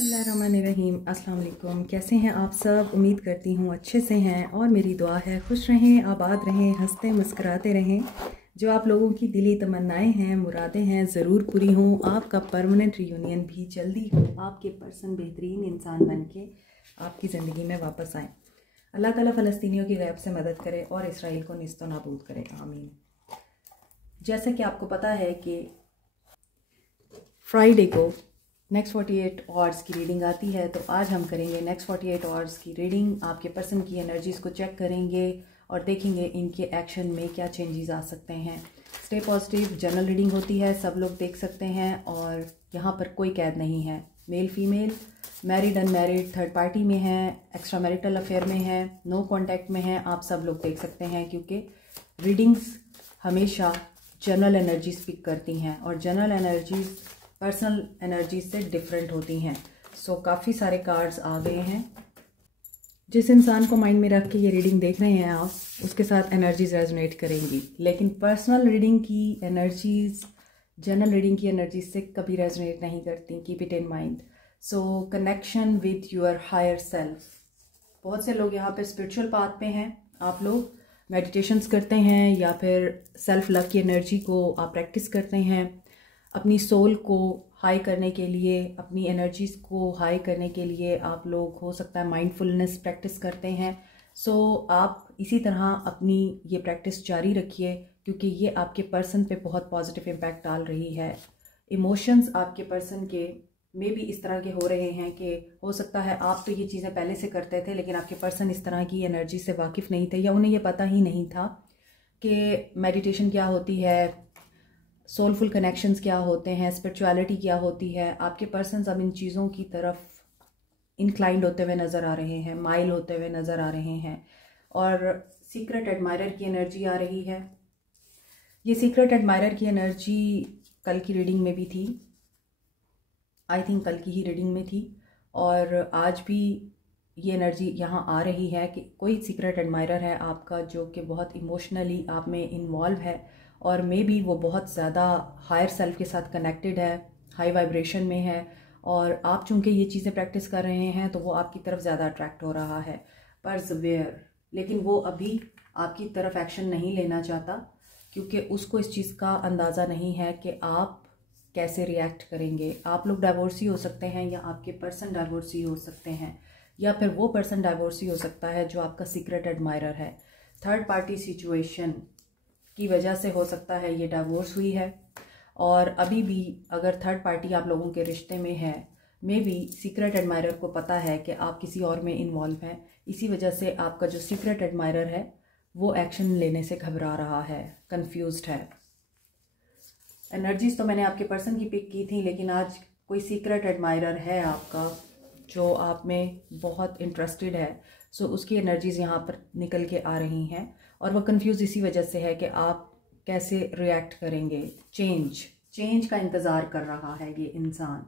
बिस्मिल्लाहिर्रहमानिर्रहीम। अस्सलाम वालेकुम। कैसे हैं आप सब? उम्मीद करती हूँ अच्छे से हैं और मेरी दुआ है खुश रहें, आबाद रहें, हंसते मुस्कुराते रहें। जो आप लोगों की दिली तमन्नाएं हैं, मुरादें हैं, ज़रूर पूरी हों। आपका परमानेंट रियूनियन भी जल्दी हो। आपके पर्सन बेहतरीन इंसान बन के आपकी ज़िंदगी में वापस आएँ। अल्लाह ताला फ़लस्तीनियों की गैब से मदद करे और इसराइल को निस्तो नाबूद करे, आमीन। जैसा कि आपको पता है कि फ्राइडे को नेक्स्ट 48 आवर्स की रीडिंग आती है, तो आज हम करेंगे नेक्स्ट 48 आवर्स की रीडिंग। आपके पर्सन की एनर्जीज़ को चेक करेंगे और देखेंगे इनके एक्शन में क्या चेंजेस आ सकते हैं। Stay positive. जनरल रीडिंग होती है, सब लोग देख सकते हैं और यहाँ पर कोई कैद नहीं है। Male female, married unmarried, third party में है, एक्स्ट्रा मैरिटल अफेयर में है, नो कॉन्टैक्ट में है, आप सब लोग देख सकते हैं। क्योंकि रीडिंग्स हमेशा जनरल एनर्जीज पिक करती हैं और जनरल एनर्जीज पर्सनल एनर्जी से डिफरेंट होती हैं। सो काफ़ी सारे कार्ड्स आ गए हैं। जिस इंसान को माइंड में रख के ये रीडिंग देख रहे हैं आप, उसके साथ एनर्जीज रेजोनेट करेंगी, लेकिन पर्सनल रीडिंग की एनर्जीज जनरल रीडिंग की एनर्जीज से कभी रेजोनेट नहीं करती। Keep it in mind. So connection with your higher self. बहुत से लोग यहाँ पे स्पिरिचुअल पाथ पे हैं। आप लोग मेडिटेशंस करते हैं या फिर सेल्फ लव की एनर्जी को आप प्रैक्टिस करते हैं। अपनी सोल को हाई करने के लिए, अपनी एनर्जीज़ को हाई करने के लिए आप लोग हो सकता है माइंडफुलनेस प्रैक्टिस करते हैं। सो आप इसी तरह अपनी ये प्रैक्टिस जारी रखिए, क्योंकि ये आपके पर्सन पे बहुत पॉजिटिव इम्पैक्ट डाल रही है। इमोशंस आपके पर्सन के में भी इस तरह के हो रहे हैं कि हो सकता है आप तो ये चीज़ें पहले से करते थे, लेकिन आपके पर्सन इस तरह की एनर्जी से वाकिफ़ नहीं थे या उन्हें ये पता ही नहीं था कि मेडिटेशन क्या होती है, सोलफुल कनेक्शंस क्या होते हैं, स्पिरिचुअलिटी क्या होती है। आपके पर्सन्स अब इन चीज़ों की तरफ इंक्लाइंड होते हुए नज़र आ रहे हैं, माइल होते हुए नज़र आ रहे हैं और सीक्रेट एडमायरर की एनर्जी आ रही है। ये सीक्रेट एडमायरर की एनर्जी कल की रीडिंग में भी थी, आई थिंक कल की ही रीडिंग में थी, और आज भी ये एनर्जी यहाँ आ रही है कि कोई सीक्रेट एडमायरर है आपका जो कि बहुत इमोशनली आप में इन्वॉल्व है और मे बी वो बहुत ज़्यादा हायर सेल्फ के साथ कनेक्टेड है, हाई वाइब्रेशन में है, और आप चूंकि ये चीज़ें प्रैक्टिस कर रहे हैं तो वो आपकी तरफ ज़्यादा अट्रैक्ट हो रहा है। परसवेयर, लेकिन वो अभी आपकी तरफ एक्शन नहीं लेना चाहता, क्योंकि उसको इस चीज़ का अंदाज़ा नहीं है कि आप कैसे रिएक्ट करेंगे। आप लोग डाइवोर्सी हो सकते हैं या आपके पर्सन डाइवोर्सी हो सकते हैं, या फिर वो पर्सन डाइवोर्सी हो सकता है जो आपका सीक्रेट एडमायरर है। थर्ड पार्टी सिचुएशन की वजह से हो सकता है ये डाइवोर्स हुई है, और अभी भी अगर थर्ड पार्टी आप लोगों के रिश्ते में है, मे बी सीक्रेट एडमायरर को पता है कि आप किसी और में इन्वॉल्व हैं। इसी वजह से आपका जो सीक्रेट एडमायरर है वो एक्शन लेने से घबरा रहा है, कंफ्यूज्ड है। एनर्जीज तो मैंने आपके पर्सन की पिक की थी, लेकिन आज कोई सीक्रेट एडमायरर है आपका जो आप में बहुत इंटरेस्टेड है। सो उसकी एनर्जीज़ यहाँ पर निकल के आ रही हैं और वो कंफ्यूज इसी वजह से है कि आप कैसे रिएक्ट करेंगे। चेंज का इंतज़ार कर रहा है ये इंसान।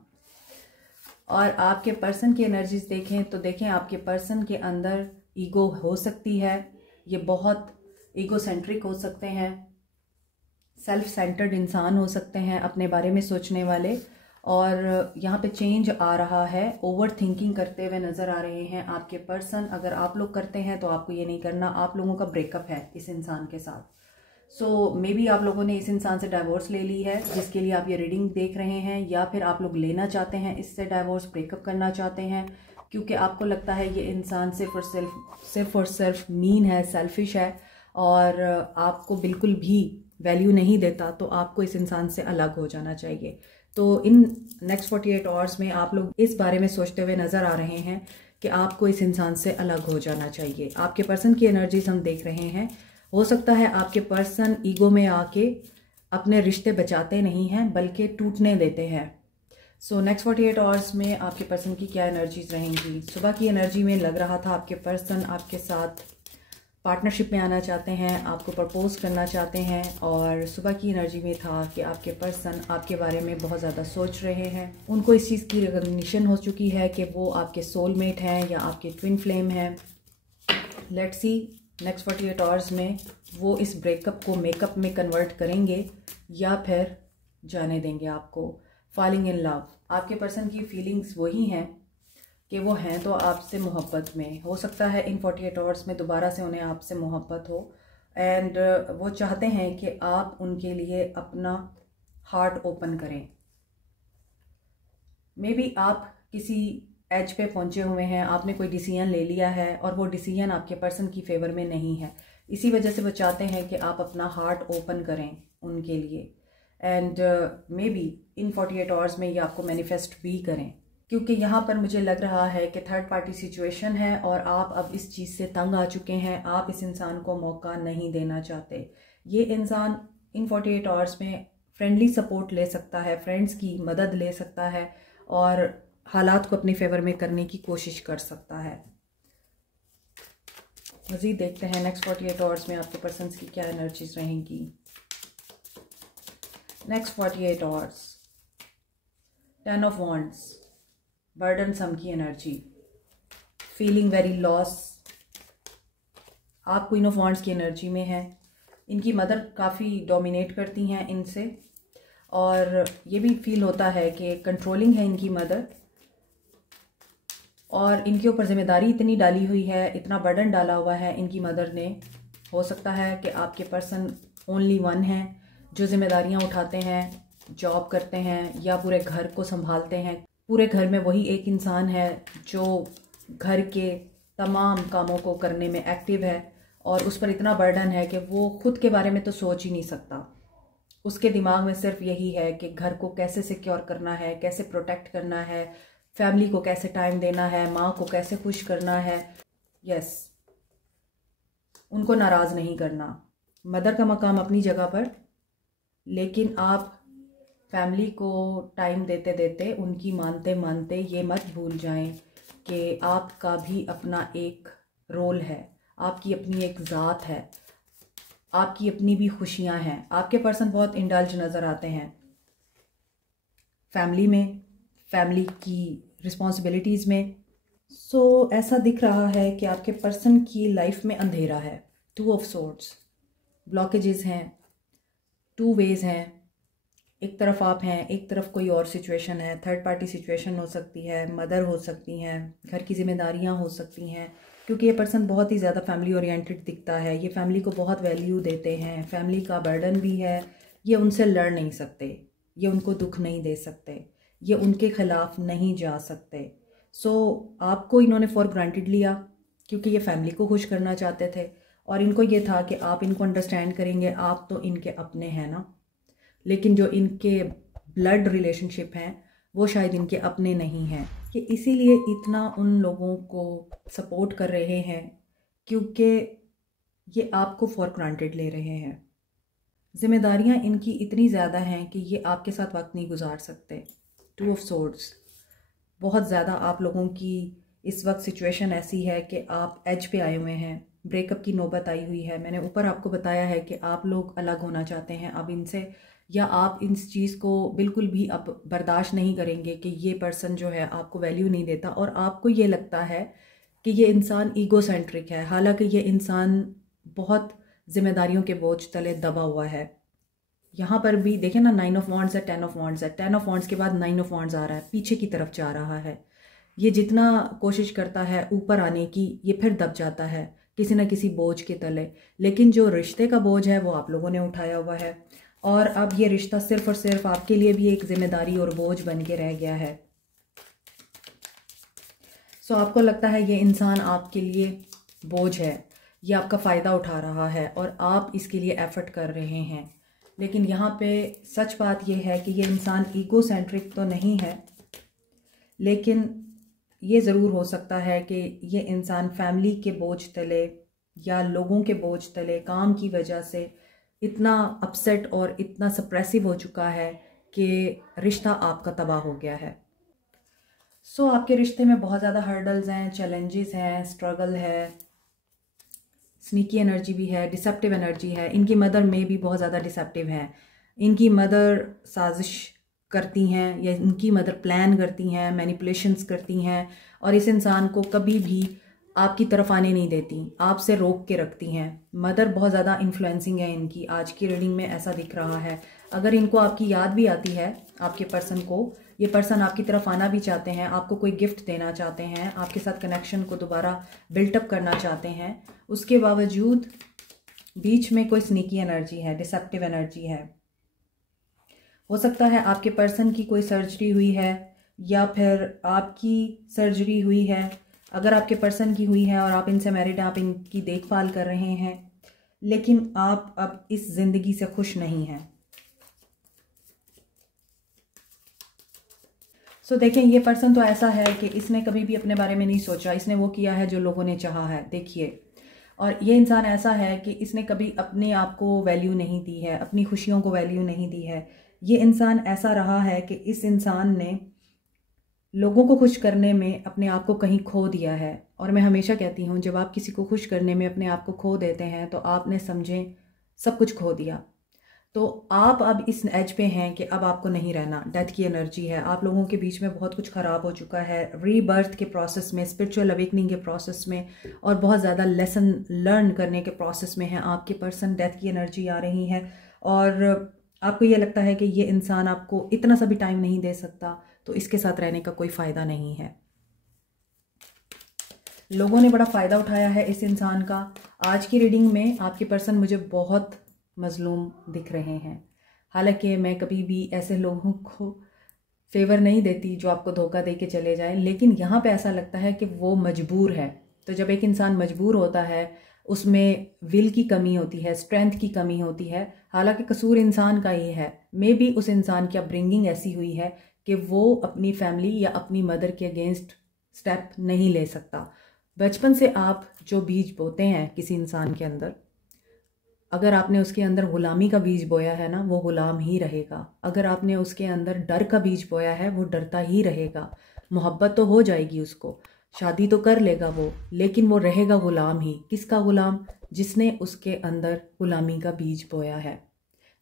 और आपके पर्सन की एनर्जीज देखें तो देखें आपके पर्सन के अंदर ईगो हो सकती है, ये बहुत ईगो सेंट्रिक हो सकते हैं, सेल्फ सेंटर्ड इंसान हो सकते हैं, अपने बारे में सोचने वाले, और यहाँ पे चेंज आ रहा है। ओवर थिंकिंग करते हुए नज़र आ रहे हैं आपके पर्सन। अगर आप लोग करते हैं तो आपको ये नहीं करना। आप लोगों का ब्रेकअप है इस इंसान के साथ। सो मे बी आप लोगों ने इस इंसान से डाइवोर्स ले ली है, जिसके लिए आप ये रीडिंग देख रहे हैं, या फिर आप लोग लेना चाहते हैं इससे डाइवोर्स, ब्रेकअप करना चाहते हैं, क्योंकि आपको लगता है ये इंसान सिर्फ और सिर्फ मीन है, सेल्फिश है और आपको बिल्कुल भी वैल्यू नहीं देता। तो आपको इस इंसान से अलग हो जाना चाहिए। तो इन नेक्स्ट 48 आवर्स में आप लोग इस बारे में सोचते हुए नज़र आ रहे हैं कि आपको इस इंसान से अलग हो जाना चाहिए। आपके पर्सन की एनर्जीज हम देख रहे हैं। हो सकता है आपके पर्सन ईगो में आके अपने रिश्ते बचाते नहीं हैं, बल्कि टूटने देते हैं। सो नेक्स्ट 48 आवर्स में आपके पर्सन की क्या एनर्जीज रहेंगी। सुबह की एनर्जी में लग रहा था आपके पर्सन आपके साथ पार्टनरशिप में आना चाहते हैं, आपको प्रपोज करना चाहते हैं, और सुबह की एनर्जी में था कि आपके पर्सन आपके बारे में बहुत ज़्यादा सोच रहे हैं। उनको इस चीज़ की रिकॉग्निशन हो चुकी है कि वो आपके सोलमेट हैं या आपके ट्विन फ्लेम हैं। लेट्स सी नेक्स्ट 48 आवर्स में वो इस ब्रेकअप को मेकअप में कन्वर्ट करेंगे या फिर जाने देंगे आपको। फॉलिंग इन लव, आपके पर्सन की फीलिंग्स वही हैं कि वो हैं तो आपसे मोहब्बत में। हो सकता है इन 48 आवर्स में दोबारा से उन्हें आपसे मोहब्बत हो एंड वो चाहते हैं कि आप उनके लिए अपना हार्ट ओपन करें। मे बी आप किसी एज पे पहुंचे हुए हैं, आपने कोई डिसीजन ले लिया है और वो डिसीजन आपके पर्सन की फेवर में नहीं है। इसी वजह से वो चाहते हैं कि आप अपना हार्ट ओपन करें उनके लिए and may be in 48 hours में ये आपको मैनिफेस्ट भी करें, क्योंकि यहाँ पर मुझे लग रहा है कि थर्ड पार्टी सिचुएशन है और आप अब इस चीज़ से तंग आ चुके हैं। आप इस इंसान को मौका नहीं देना चाहते। ये इंसान इन 48 आवर्स में फ्रेंडली सपोर्ट ले सकता है, फ्रेंड्स की मदद ले सकता है और हालात को अपने फेवर में करने की कोशिश कर सकता है। मज़ीद देखते हैं नेक्स्ट 48 आवर्स में आपके पर्सन्स की क्या एनर्जीज रहेंगी। Next 48 hours, 10 of wands, burdensome की एनर्जी, फीलिंग वेरी लॉस। आप क्वीन ऑफ वॉन्ड्स की एनर्जी में है। इनकी मदर काफ़ी डोमिनेट करती हैं इनसे और ये भी फील होता है कि कंट्रोलिंग है इनकी मदर और इनके ऊपर जिम्मेदारी इतनी डाली हुई है, इतना बर्डन डाला हुआ है इनकी मदर ने। हो सकता है कि आपके पर्सन ओनली वन हैं जो जिम्मेदारियां उठाते हैं, जॉब करते हैं या पूरे घर को संभालते हैं। पूरे घर में वही एक इंसान है जो घर के तमाम कामों को करने में एक्टिव है और उस पर इतना बर्डन है कि वो खुद के बारे में तो सोच ही नहीं सकता। उसके दिमाग में सिर्फ यही है कि घर को कैसे सिक्योर करना है, कैसे प्रोटेक्ट करना है, फैमिली को कैसे टाइम देना है, माँ को कैसे खुश करना है। यस, उनको नाराज़ नहीं करना। मदर का मकाम अपनी जगह पर, लेकिन आप फैमिली को टाइम देते देते, उनकी मानते मानते ये मत भूल जाएं कि आपका भी अपना एक रोल है, आपकी अपनी एक ज़ात है, आपकी अपनी भी खुशियां हैं। आपके पर्सन बहुत इंडल्ज नज़र आते हैं फैमिली में, फैमिली की रिस्पॉन्सिबिलिटीज़ में। सो ऐसा दिख रहा है कि आपके पर्सन की लाइफ में अंधेरा है। 2 ऑफ सोर्ड्स, ब्लॉकेजेस हैं, 2 वेज हैं। एक तरफ आप हैं, एक तरफ कोई और सिचुएशन है। थर्ड पार्टी सिचुएशन हो सकती है, मदर हो सकती हैं, घर की जिम्मेदारियां हो सकती हैं, क्योंकि ये पर्सन बहुत ही ज़्यादा फैमिली ओरिएंटेड दिखता है। ये फैमिली को बहुत वैल्यू देते हैं, फैमिली का बर्डन भी है। ये उनसे लड़ नहीं सकते, ये उनको दुख नहीं दे सकते, ये उनके खिलाफ नहीं जा सकते। सो आपको इन्होंने फॉर ग्रांटेड लिया क्योंकि ये फैमिली को खुश करना चाहते थे और इनको ये था कि आप इनको अंडरस्टैंड करेंगे, आप तो इनके अपने हैं ना। लेकिन जो इनके ब्लड रिलेशनशिप हैं वो शायद इनके अपने नहीं हैं, कि इसीलिए इतना उन लोगों को सपोर्ट कर रहे हैं क्योंकि ये आपको फॉर ग्रांटेड ले रहे हैं। जिम्मेदारियां इनकी इतनी ज़्यादा हैं कि ये आपके साथ वक्त नहीं गुजार सकते। 2 ऑफ सोर्ड्स, बहुत ज़्यादा आप लोगों की इस वक्त सिचुएशन ऐसी है कि आप एज पे आए हुए हैं, ब्रेकअप की नौबत आई हुई है। मैंने ऊपर आपको बताया है कि आप लोग अलग होना चाहते हैं अब इनसे, या आप इस चीज़ को बिल्कुल भी अब बर्दाश्त नहीं करेंगे कि ये पर्सन जो है आपको वैल्यू नहीं देता और आपको ये लगता है कि ये इंसान ईगोसेंट्रिक है। हालांकि ये इंसान बहुत जिम्मेदारियों के बोझ तले दबा हुआ है। यहाँ पर भी देखें ना, 9 ऑफ वॉन्ड्स है, 10 ऑफ वॉन्ड्स है। 10 ऑफ वॉन्ड्स के बाद 9 ऑफ वॉन्ड्स आ रहा है, पीछे की तरफ जा रहा है। ये जितना कोशिश करता है ऊपर आने की, ये फिर दब जाता है किसी न किसी बोझ के तले। लेकिन जो रिश्ते का बोझ है वो आप लोगों ने उठाया हुआ है और अब ये रिश्ता सिर्फ और सिर्फ आपके लिए भी एक जिम्मेदारी और बोझ बन के रह गया है। सो आपको लगता है ये इंसान आपके लिए बोझ है, ये आपका फ़ायदा उठा रहा है और आप इसके लिए एफर्ट कर रहे हैं। लेकिन यहाँ पे सच बात यह है कि ये इंसान ईगोसेंट्रिक तो नहीं है, लेकिन ये ज़रूर हो सकता है कि ये इंसान फैमिली के बोझ तले या लोगों के बोझ तले, काम की वजह से इतना अपसेट और इतना सप्रेसिव हो चुका है कि रिश्ता आपका तबाह हो गया है। सो आपके रिश्ते में बहुत ज़्यादा हर्डल्स हैं, चैलेंजेस हैं, स्ट्रगल है, स्नीकी एनर्जी भी है, डिसेप्टिव एनर्जी है। इनकी मदर में भी बहुत ज़्यादा डिसेप्टिव है। इनकी मदर साजिश करती हैं या इनकी मदर प्लान करती हैं, मैनिपुलेशंस करती हैं और इस इंसान को कभी भी आपकी तरफ आने नहीं देती, आपसे रोक के रखती हैं। मदर बहुत ज़्यादा इन्फ्लुएंसिंग है इनकी, आज की रीडिंग में ऐसा दिख रहा है। अगर इनको आपकी याद भी आती है, आपके पर्सन को, ये पर्सन आपकी तरफ आना भी चाहते हैं, आपको कोई गिफ्ट देना चाहते हैं, आपके साथ कनेक्शन को दोबारा बिल्टअप करना चाहते हैं, उसके बावजूद बीच में कोई स्नीकी एनर्जी है, डिसेप्टिव एनर्जी है। हो सकता है आपके पर्सन की कोई सर्जरी हुई है या फिर आपकी सर्जरी हुई है। अगर आपके पर्सन की हुई है और आप इनसे मैरिड हैं, आप इनकी देखभाल कर रहे हैं, लेकिन आप अब इस ज़िंदगी से खुश नहीं हैं। सो देखें, ये पर्सन तो ऐसा है कि इसने कभी भी अपने बारे में नहीं सोचा, इसने वो किया है जो लोगों ने चाहा है। देखिए, और ये इंसान ऐसा है कि इसने कभी अपने आप को वैल्यू नहीं दी है, अपनी खुशियों को वैल्यू नहीं दी है। ये इंसान ऐसा रहा है कि इस इंसान ने लोगों को खुश करने में अपने आप को कहीं खो दिया है। और मैं हमेशा कहती हूँ, जब आप किसी को खुश करने में अपने आप को खो देते हैं तो आपने समझें सब कुछ खो दिया। तो आप अब इस एज पे हैं कि अब आपको नहीं रहना। डेथ की एनर्जी है, आप लोगों के बीच में बहुत कुछ ख़राब हो चुका है। रीबर्थ के प्रोसेस में, स्पिरिचुअल अवेकनिंग के प्रोसेस में और बहुत ज़्यादा लेसन लर्न करने के प्रोसेस में है आपके पर्सन। डेथ की एनर्जी आ रही है और आपको ये लगता है कि ये इंसान आपको इतना सा भी टाइम नहीं दे सकता, तो इसके साथ रहने का कोई फ़ायदा नहीं है। लोगों ने बड़ा फ़ायदा उठाया है इस इंसान का। आज की रीडिंग में आपके पर्सन मुझे बहुत मजलूम दिख रहे हैं। हालांकि मैं कभी भी ऐसे लोगों को फेवर नहीं देती जो आपको धोखा दे के चले जाए, लेकिन यहाँ पे ऐसा लगता है कि वो मजबूर है। तो जब एक इंसान मजबूर होता है, उसमें विल की कमी होती है, स्ट्रेंथ की कमी होती है। हालांकि कसूर इंसान का ही है। मे बी उस इंसान की अपब्रिंगिंग ऐसी हुई है कि वो अपनी फैमिली या अपनी मदर के अगेंस्ट स्टेप नहीं ले सकता। बचपन से आप जो बीज बोते हैं किसी इंसान के अंदर, अगर आपने उसके अंदर गुलामी का बीज बोया है ना, वो गुलाम ही रहेगा। अगर आपने उसके अंदर डर का बीज बोया है, वो डरता ही रहेगा। मोहब्बत तो हो जाएगी उसको, शादी तो कर लेगा वो, लेकिन वो रहेगा गुलाम ही। किसका गुलाम? जिसने उसके अंदर गुलामी का बीज बोया है,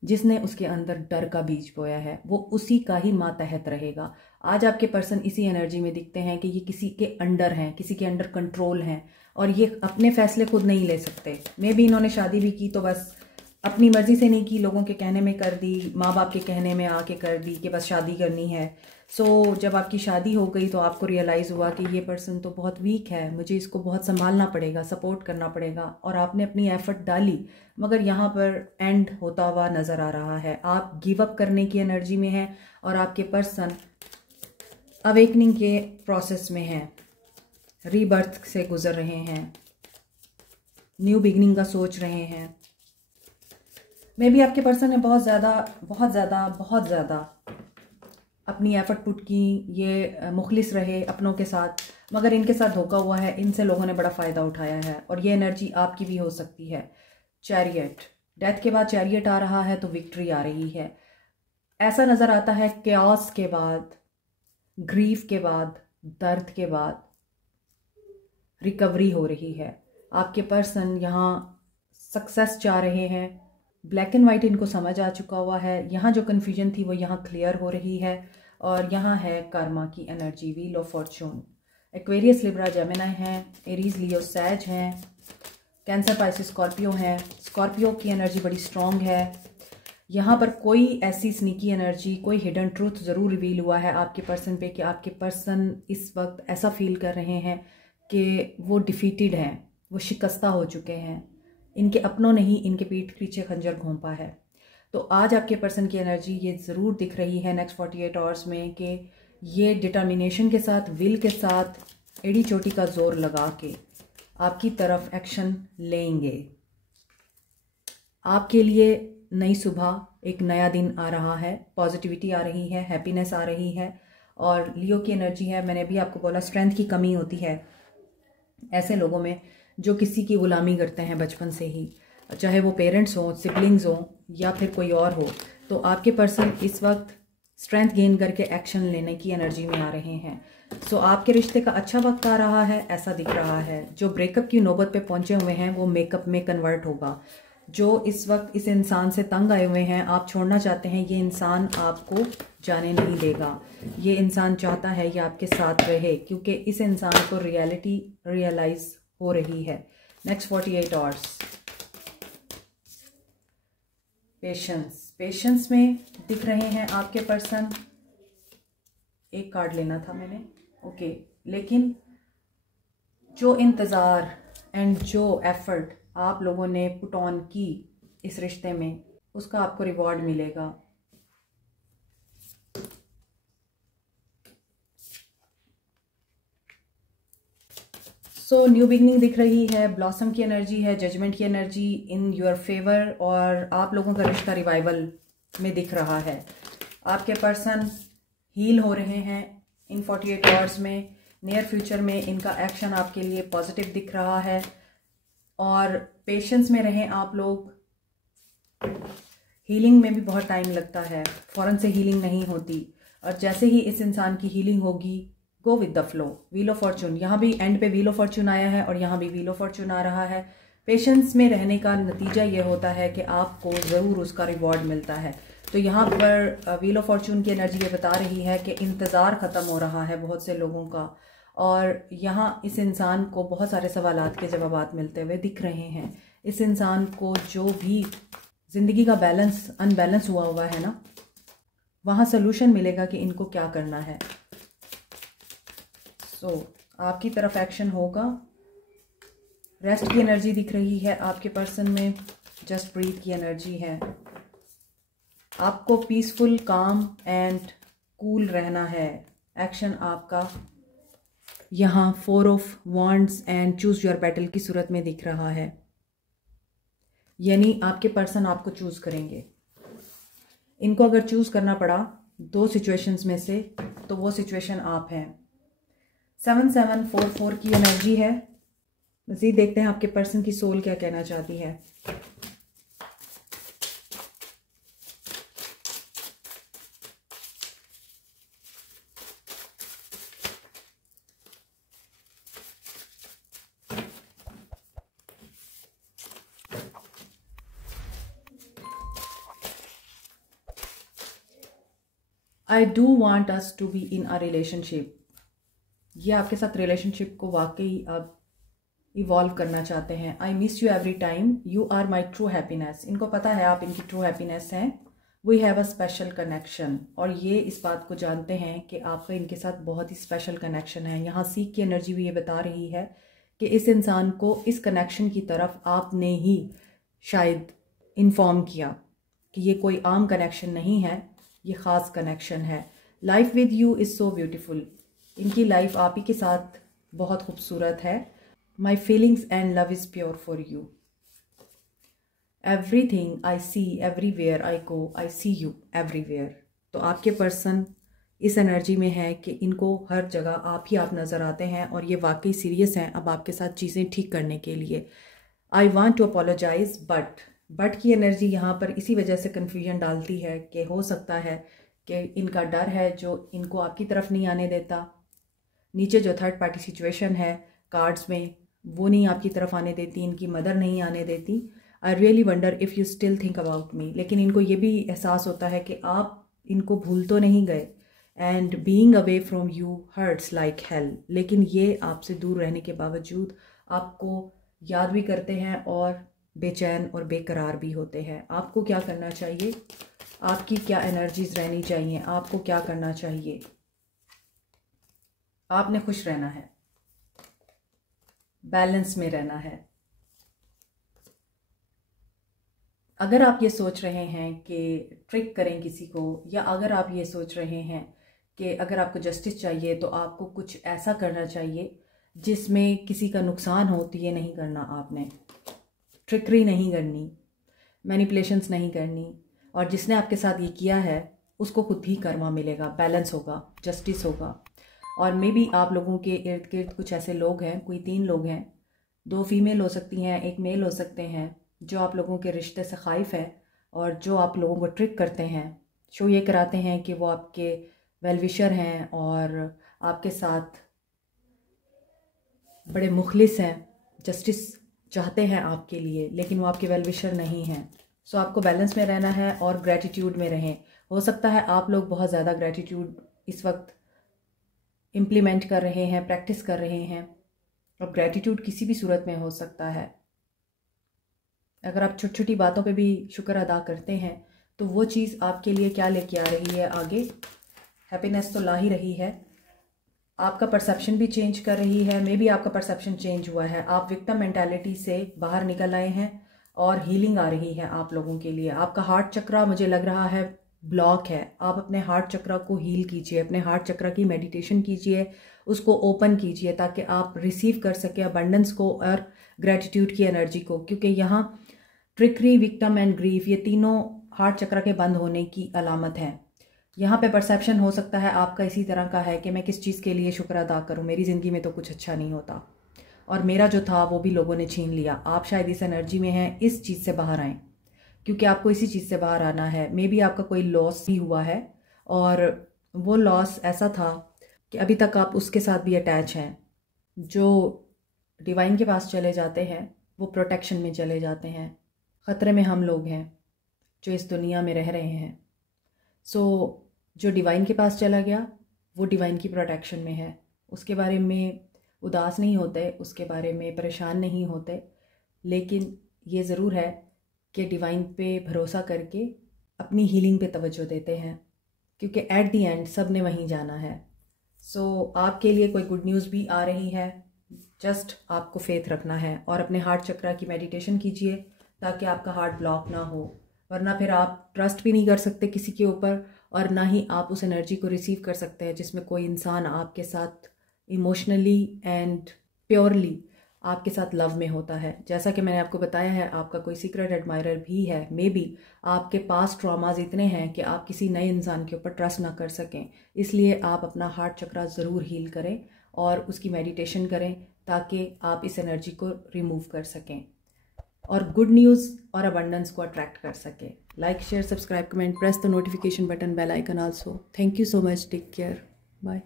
जिसने उसके अंदर डर का बीज बोया है, वो उसी का ही मातहत रहेगा। आज आपके पर्सन इसी एनर्जी में दिखते हैं कि ये किसी के अंडर हैं, किसी के अंडर कंट्रोल हैं और ये अपने फैसले खुद नहीं ले सकते। मे भी इन्होंने शादी भी की तो बस अपनी मर्जी से नहीं की, लोगों के कहने में कर दी, माँ बाप के कहने में आके कर दी कि बस शादी करनी है। सो जब आपकी शादी हो गई तो आपको रियलाइज़ हुआ कि ये पर्सन तो बहुत वीक है, मुझे इसको बहुत संभालना पड़ेगा, सपोर्ट करना पड़ेगा, और आपने अपनी एफर्ट डाली। मगर यहाँ पर एंड होता हुआ नज़र आ रहा है। आप गिव अप करने की एनर्जी में हैं और आपके पर्सन अवेकनिंग के प्रोसेस में हैं, रीबर्थ से गुजर रहे हैं, न्यू बिगनिंग का सोच रहे हैं। मे बी आपके पर्सन ने बहुत ज़्यादा अपनी एफर्ट पुट की, ये मुखलिस रहे अपनों के साथ, मगर इनके साथ धोखा हुआ है। इनसे लोगों ने बड़ा फ़ायदा उठाया है और ये एनर्जी आपकी भी हो सकती है। चैरियट, डेथ के बाद चैरियट आ रहा है तो विक्ट्री आ रही है। ऐसा नज़र आता है केओस के बाद, ग्रीफ के बाद, दर्द के बाद रिकवरी हो रही है। आपके पर्सन यहाँ सक्सेस चाह रहे हैं। ब्लैक एंड वाइट इनको समझ आ चुका हुआ है। यहाँ जो कन्फ्यूजन थी वो यहाँ क्लियर हो रही है। और यहाँ है कर्मा की energy, wheel of Fortune. Aquarius, Libra, Gemini हैं, एरीज, लियो, सैज हैं, कैंसर, पाइसिस, स्कॉर्पियो हैं। स्कॉर्पियो की एनर्जी बड़ी स्ट्रॉन्ग है। यहाँ पर कोई ऐसी स्नीकी एनर्जी, कोई हिडन ट्रूथ ज़रूर रिवील हुआ है आपके पर्सन पे कि आपके पर्सन इस वक्त ऐसा फील कर रहे हैं कि वो डिफीटेड हैं, वो शिकस्ता हो चुके हैं। इनके अपनों ने ही इनके पीठ पीछे खंजर घोंपा है। तो आज आपके पर्सन की एनर्जी ये ज़रूर दिख रही है नेक्स्ट 48 आवर्स में कि ये डिटर्मिनेशन के साथ, विल के साथ, एड़ी चोटी का जोर लगा के आपकी तरफ एक्शन लेंगे। आपके लिए नई सुबह, एक नया दिन आ रहा है, पॉजिटिविटी आ रही है, हैप्पीनेस आ रही है। और लियो की एनर्जी है, मैंने भी आपको बोला स्ट्रेंथ की कमी होती है ऐसे लोगों में जो किसी की गुलामी करते हैं बचपन से ही, चाहे वो पेरेंट्स हों, सिबलिंग्स हों या फिर कोई और हो। तो आपके पर्सन इस वक्त स्ट्रेंथ गेन करके एक्शन लेने की एनर्जी में आ रहे हैं। सो आपके रिश्ते का अच्छा वक्त आ रहा है, ऐसा दिख रहा है। जो ब्रेकअप की नौबत पे पहुंचे हुए हैं वो मेकअप में कन्वर्ट होगा। जो इस वक्त इस इंसान से तंग आए हुए हैं, आप छोड़ना चाहते हैं, ये इंसान आपको जाने नहीं देगा। ये इंसान चाहता है ये आपके साथ रहे, क्योंकि इस इंसान को रियलिटी रियलाइज हो रही है। नेक्स्ट 48 आवर्स, पेशेंस, पेशेंस में दिख रहे हैं आपके पर्सन। एक कार्ड लेना था मैंने, ओके। लेकिन जो इंतज़ार एंड जो एफर्ट आप लोगों ने पुट ऑन की इस रिश्ते में, उसका आपको रिवॉर्ड मिलेगा। सो न्यू बिगनिंग दिख रही है, ब्लॉसम की एनर्जी है, जजमेंट की एनर्जी इन योर फेवर, और आप लोगों का रिश्ता रिवाइवल में दिख रहा है। आपके पर्सन हील हो रहे हैं इन 48 आवर्स में। नियर फ्यूचर में इनका एक्शन आपके लिए पॉजिटिव दिख रहा है। और पेशेंस में रहें आप लोग। हीलिंग में भी बहुत टाइम लगता है, फ़ौरन से हीलिंग नहीं होती। और जैसे ही इस इंसान की हीलिंग होगी, go with the flow. Wheel of Fortune, यहाँ भी एंड पे व्हील ऑफ फॉर्चून आया है और यहाँ भी व्हील ऑफ फॉर्चून आ रहा है। पेशेंस में रहने का नतीजा ये होता है कि आपको ज़रूर उसका रिवॉर्ड मिलता है। तो यहाँ पर व्हील ऑफ फॉर्चून की एनर्जी ये बता रही है कि इंतज़ार ख़त्म हो रहा है बहुत से लोगों का, और यहाँ इस इंसान को बहुत सारे सवालात के जवाबात मिलते हुए दिख रहे हैं। इस इंसान को जो भी ज़िंदगी का बैलेंस अनबैलेंस हुआ है ना, वहाँ सलूशन मिलेगा कि इनको क्या करना है। आपकी तरफ एक्शन होगा। रेस्ट की एनर्जी दिख रही है आपके पर्सन में, जस्ट ब्रीथ की एनर्जी है। आपको पीसफुल, काम एंड कूल रहना है। एक्शन आपका यहाँ 4 of wands and choose your battle की सूरत में दिख रहा है, यानी आपके पर्सन आपको चूज करेंगे। इनको अगर चूज करना पड़ा 2 सिचुएशंस में से, तो वो सिचुएशन आप हैं। 7744 की एनर्जी है। मज़ीद देखते हैं आपके पर्सन की सोल क्या कहना चाहती है। I do want us to be in a relationship. ये आपके साथ रिलेशनशिप को वाकई आप इवॉल्व करना चाहते हैं। I miss you every time, you are my true happiness. इनको पता है आप इनकी ट्रू हैप्पीनेस हैं। We have a special connection, और ये इस बात को जानते हैं कि आपका इनके साथ बहुत ही स्पेशल कनेक्शन है। यहाँ सीख की एनर्जी भी ये बता रही है कि इस इंसान को इस कनेक्शन की तरफ आपने ही शायद इन्फॉर्म किया कि ये कोई आम कनेक्शन नहीं है, ये ख़ास कनेक्शन है। Life with you is so beautiful. इनकी लाइफ आप ही के साथ बहुत खूबसूरत है। My feelings and love is pure for you. Everything I see, everywhere I go, I see you everywhere. तो आपके पर्सन इस एनर्जी में है कि इनको हर जगह आप ही आप नज़र आते हैं, और ये वाकई सीरियस हैं अब आपके साथ चीज़ें ठीक करने के लिए। I want to apologise but की एनर्जी यहाँ पर इसी वजह से कन्फ्यूजन डालती है कि हो सकता है कि इनका डर है जो इनको आपकी तरफ नहीं आने देता। नीचे जो थर्ड पार्टी सिचुएशन है कार्ड्स में, वो नहीं आपकी तरफ आने देती, इनकी मदर नहीं आने देती। I really wonder if you still think about me. लेकिन इनको ये भी एहसास होता है कि आप इनको भूल तो नहीं गए, and being away from you hurts like hell. लेकिन ये आपसे दूर रहने के बावजूद आपको याद भी करते हैं और बेचैन और बेकरार भी होते हैं। आपको क्या करना चाहिए, आपकी क्या एनर्जीज रहनी चाहिए, आपको क्या करना चाहिए? आपने खुश रहना है, बैलेंस में रहना है। अगर आप ये सोच रहे हैं कि ट्रिक करें किसी को, या अगर आप ये सोच रहे हैं कि अगर आपको जस्टिस चाहिए तो आपको कुछ ऐसा करना चाहिए जिसमें किसी का नुकसान हो, तो ये नहीं करना। आपने ट्रिकरी नहीं करनी, मैनिपुलेशंस नहीं करनी, और जिसने आपके साथ ये किया है उसको खुद भी कर्मा मिलेगा, बैलेंस होगा, जस्टिस होगा। और मे बी आप लोगों के इर्द गिर्द कुछ ऐसे लोग हैं, कोई 3 लोग हैं, 2 फीमेल हो सकती हैं, 1 मेल हो सकते हैं, जो आप लोगों के रिश्ते से खाइफ है और जो आप लोगों को ट्रिक करते हैं, शो ये कराते हैं कि वो आपके वेल विशर हैं और आपके साथ बड़े मुखलिस हैं, जस्टिस चाहते हैं आपके लिए, लेकिन वो आपके वेल विशर नहीं हैं। सो आपको बैलेंस में रहना है और ग्रैटिट्यूड में रहें। हो सकता है आप लोग बहुत ज़्यादा ग्रैटिट्यूड इस वक्त इम्प्लीमेंट कर रहे हैं, प्रैक्टिस कर रहे हैं, और ग्रैटिट्यूड किसी भी सूरत में हो सकता है। अगर आप छोटी छोटी बातों पे भी शुक्र अदा करते हैं तो वो चीज़ आपके लिए क्या लेके आ रही है आगे? हैप्पीनेस तो ला ही रही है, आपका परसेप्शन भी चेंज कर रही है। मे बी आपका परसेप्शन चेंज हुआ है, आप विक्टिम मेंटालिटी से बाहर निकल आए हैं और हीलिंग आ रही है आप लोगों के लिए। आपका हार्ट चक्रा मुझे लग रहा है ब्लॉक है, आप अपने हार्ट चक्रा को हील कीजिए, अपने हार्ट चक्रा की मेडिटेशन कीजिए, उसको ओपन कीजिए ताकि आप रिसीव कर सके अबंडेंस को और ग्रेटिट्यूड की एनर्जी को। क्योंकि यहाँ ट्रिकरी, विक्टिम एंड ग्रीफ, ये तीनों हार्ट चक्रा के बंद होने की अलामत है। यहाँ पे परसेप्शन हो सकता है आपका इसी तरह का है कि मैं किस चीज़ के लिए शुक्र अदा करूँ, मेरी ज़िंदगी में तो कुछ अच्छा नहीं होता और मेरा जो था वो भी लोगों ने छीन लिया। आप शायद इस एनर्जी में हैं, इस चीज़ से बाहर आएँ क्योंकि आपको इसी चीज़ से बाहर आना है। मे बी आपका कोई लॉस भी हुआ है और वो लॉस ऐसा था कि अभी तक आप उसके साथ भी अटैच हैं। जो डिवाइन के पास चले जाते हैं वो प्रोटेक्शन में चले जाते हैं। ख़तरे में हम लोग हैं जो इस दुनिया में रह रहे हैं। सो जो डिवाइन के पास चला गया वो डिवाइन की प्रोटेक्शन में है, उसके बारे में उदास नहीं होते, उसके बारे में परेशान नहीं होते, लेकिन ये ज़रूर है कि डिवाइन पे भरोसा करके अपनी हीलिंग पे तवज्जो देते हैं क्योंकि एट दी एंड सब ने वहीं जाना है। सो आपके लिए कोई गुड न्यूज़ भी आ रही है, जस्ट आपको फेथ रखना है और अपने हार्ट चक्रा की मेडिटेशन कीजिए ताकि आपका हार्ट ब्लॉक ना हो, वरना फिर आप ट्रस्ट भी नहीं कर सकते किसी के ऊपर और ना ही आप उस एनर्जी को रिसीव कर सकते हैं जिसमें कोई इंसान आपके साथ इमोशनली एंड प्योरली आपके साथ लव में होता है। जैसा कि मैंने आपको बताया है, आपका कोई सीक्रेट एडमायरर भी है, मे बी आपके पास ट्रॉमाज इतने हैं कि आप किसी नए इंसान के ऊपर ट्रस्ट ना कर सकें। इसलिए आप अपना हार्ट चक्रा ज़रूर हील करें और उसकी मेडिटेशन करें ताकि आप इस एनर्जी को रिमूव कर सकें और गुड न्यूज़ और अबंडेंस को अट्रैक्ट कर सके। Like, share, subscribe, comment, press the notification button, bell icon also. Thank you so much, take care, bye.